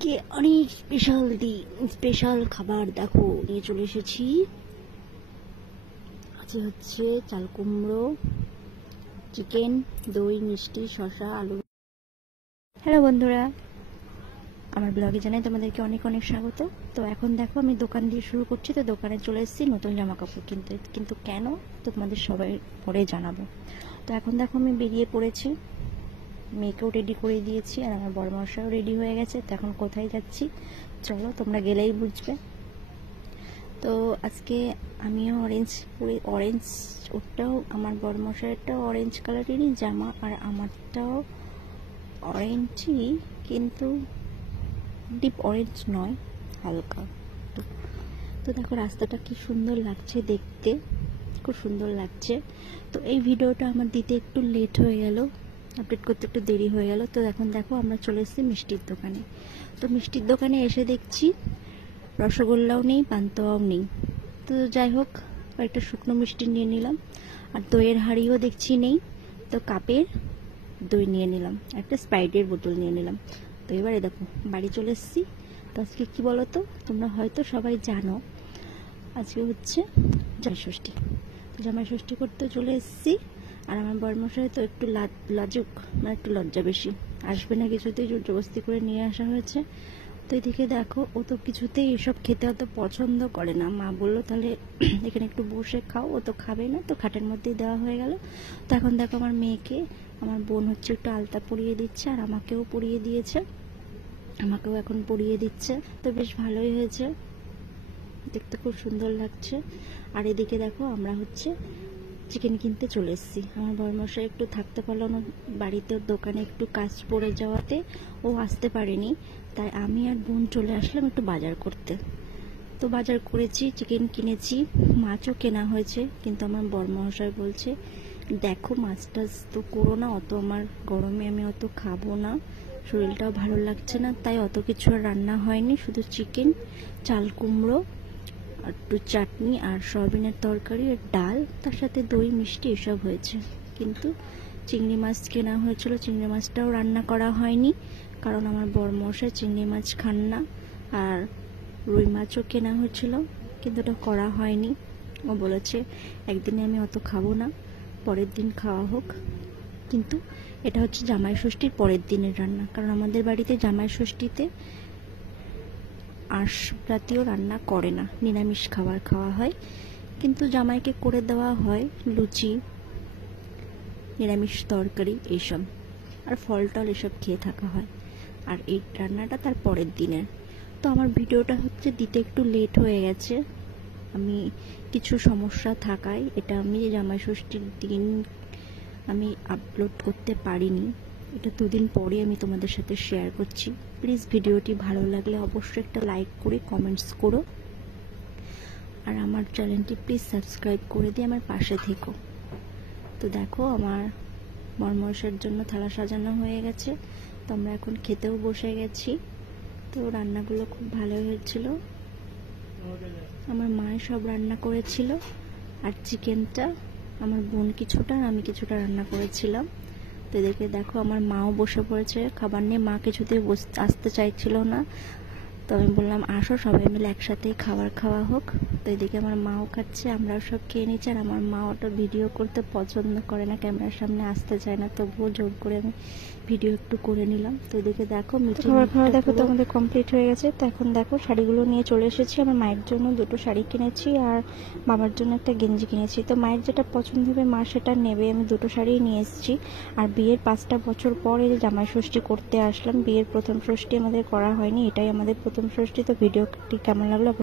আজকে অনেক স্পেশাল খাবার দেখো নিয়ে চলে এসেছি। আজকে হচ্ছে চাল কুমড়ো, চিকেন, দই, মিষ্টি, শসা, আলু। হ্যালো বন্ধুরা, আমার ব্লগে জানাই তোমাদেরকে অনেক অনেক স্বাগত। তো এখন দেখো আমি দোকান দিয়ে শুরু করছি। তো দোকানে চলে এসেছি নতুন জামা কাপড় কিনতে, কিন্তু কেন তো তোমাদের সবাই পরে জানাবো। তো এখন দেখো আমি বেরিয়ে পড়েছি, মেয়েকেও রেডি করে দিয়েছি আর আমার বড় মশাইও রেডি হয়ে গেছে। তো এখন কোথায় যাচ্ছি চলো তোমরা গেলেই বুঝবে। তো আজকে আমিও অরেঞ্জ, ওটাও আমার বড় মশাইটাও অরেঞ্জ কালারেরই জামা আর আমারটাও অরেঞ্জই, কিন্তু ডিপ অরেঞ্জ নয়, হালকা। তো দেখো রাস্তাটা কি সুন্দর লাগছে দেখতে, খুব সুন্দর লাগছে। তো এই ভিডিওটা আমার দিতে একটু লেট হয়ে গেল, আপডেট করতে একটু দেরি হয়ে গেল। তো এখন দেখো আমরা চলে এসেছি মিষ্টির দোকানে। তো মিষ্টির দোকানে এসে দেখছি রসগোল্লাও নেই, পান্তুয়াও নেই। তো যাই হোক কয়েকটা শুকনো মিষ্টি নিয়ে নিলাম, আর দইয়ের হাঁড়িও দেখছি নেই। তো কাপের দই নিয়ে নিলাম, একটা স্প্রাইটের বোতল নিয়ে নিলাম। তো এবারে দেখো বাড়ি চলে এসেছি। তো আজকে কী বলো তো, তোমরা হয়তো সবাই জানো আজকে হচ্ছে জামাই ষষ্ঠী। তো জামাই ষষ্ঠী করতে চলে এসেছি। আর আমার বড়মশাই তো একটু লাজুক, মানে একটু লজ্জা বেশি, আসবে না কিছুতেই, জোর জবরদস্তি করে নিয়ে আসা হয়েছে। তো এদিকে দেখো ও তো কিছুতেই এসব খেতে অত পছন্দ করে না। মা বললো তাহলে এখানে একটু বসে খাও, ও তো খাবে না, তো খাটের মধ্যেই দেওয়া হয়ে গেল। তো এখন দেখো আমার মেয়েকে আমার বোন হচ্ছে একটু আলতা পরিয়ে দিচ্ছে, আর আমাকেও পরিয়ে দিয়েছে, আমাকেও এখন পরিয়ে দিচ্ছে। তো বেশ ভালোই হয়েছে, দেখতে খুব সুন্দর লাগছে। আর এদিকে দেখো আমরা হচ্ছে চিকেন কিনতে চলে এসেছি। আমার বড়মশাই একটু থাকতে পারলো না বাড়িতে, দোকানে একটু কাজ পড়ে যাওয়াতে ও আসতে পারেনি। তাই আমি আর বোন চলে আসলাম একটু বাজার করতে। তো বাজার করেছি, চিকেন কিনেছি, মাছও কেনা হয়েছে। কিন্তু আমার বড়মশাই বলছে দেখো মাছ টাছ তো করো না, অত আমার গরমে আমি অত খাবো না, শরীরটাও ভালো লাগছে না, তাই অত কিছু আর রান্না হয়নি, শুধু চিকেন, চাল কুমড়ো, একটু চাটনি আর সয়াবিনের তরকারি আর ডাল, তার সাথে দই মিষ্টি এসব হয়েছে। কিন্তু চিংড়ি মাছ কেনা হয়েছিল, চিংড়ি মাছটাও রান্না করা হয়নি, কারণ আমার বড়মশাই চিংড়ি মাছ খান না। আর রুই মাছও কেনা হয়েছিল, কিন্তু ওটা করা হয়নি। ও বলেছে একদিনে আমি অত খাবো না, পরের দিন খাওয়া হোক। কিন্তু এটা হচ্ছে জামাই ষষ্ঠীর পরের দিনের রান্না, কারণ আমাদের বাড়িতে জামাই ষষ্ঠীতে আঁশ জাতীয় রান্না করে না, নিরামিষ খাবার খাওয়া হয়। কিন্তু জামাইকে করে দেওয়া হয় লুচি, নিরামিষ তরকারি এইসব, আর ফল টল এসব খেয়ে থাকা হয়। আর এই রান্নাটা তার পরের দিনের। তো আমার ভিডিওটা হচ্ছে দিতে একটু লেট হয়ে গেছে, আমি কিছু সমস্যা থাকায় এটা আমি জামাই ষষ্ঠীর দিন আমি আপলোড করতে পারিনি। এটা দুদিন পরে আমি তোমাদের সাথে শেয়ার করছি। প্লিজ ভিডিওটি ভালো লাগলে অবশ্যই একটা লাইক করে কমেন্টস করো, আর আমার চ্যানেলটি প্লিজ সাবস্ক্রাইব করে দিয়ে আমার পাশে থেকো। তো দেখো আমার বড়মশাইয়ের জন্য থালা সাজানো হয়ে গেছে, তো আমরা এখন খেতেও বসে গেছি। তো রান্নাগুলো খুব ভালো হয়েছিল, আমার মা সব রান্না করেছিল। আর চিকেনটা আমার বোন কিছুটা আর আমি কিছুটা রান্না করেছিলাম। তো এদিকে দেখো আমার মাও বসে পড়েছে খাবার নিয়ে, মা কিছুতেই আসতে চাইছিল না। তো আমি বললাম আসো সবাই মিলে একসাথেই খাবার খাওয়া হোক। তো এদিকে আমার মাও খাচ্ছে, আমরাও সব খেয়ে নিচ্ছি। আর আমার মা ওটা ভিডিও করতে পছন্দ করে না, ক্যামেরার সামনে আসতে চায় না, তবুও জোর করে আমি ভিডিও একটু করে নিলাম। তো এদিকে দেখো খাবার দেখো তো আমাদের কমপ্লিট হয়ে গেছে। তো এখন দেখো শাড়িগুলো নিয়ে চলে এসেছি। আমার মায়ের জন্য দুটো শাড়ি কিনেছি আর বাবার জন্য একটা গেঞ্জি কিনেছি। তো মায়ের যেটা পছন্দ হবে মা সেটা নেবে, আমি দুটো শাড়িই নিয়ে এসেছি। আর বিয়ের 5টা বছর পর এই জামাই ষষ্ঠী করতে আসলাম, বিয়ের প্রথম ষষ্ঠী আমাদের করা হয়নি, এটাই আমাদের প্রথম ষষ্ঠী। তো ভিডিওটি কেমন লাগলো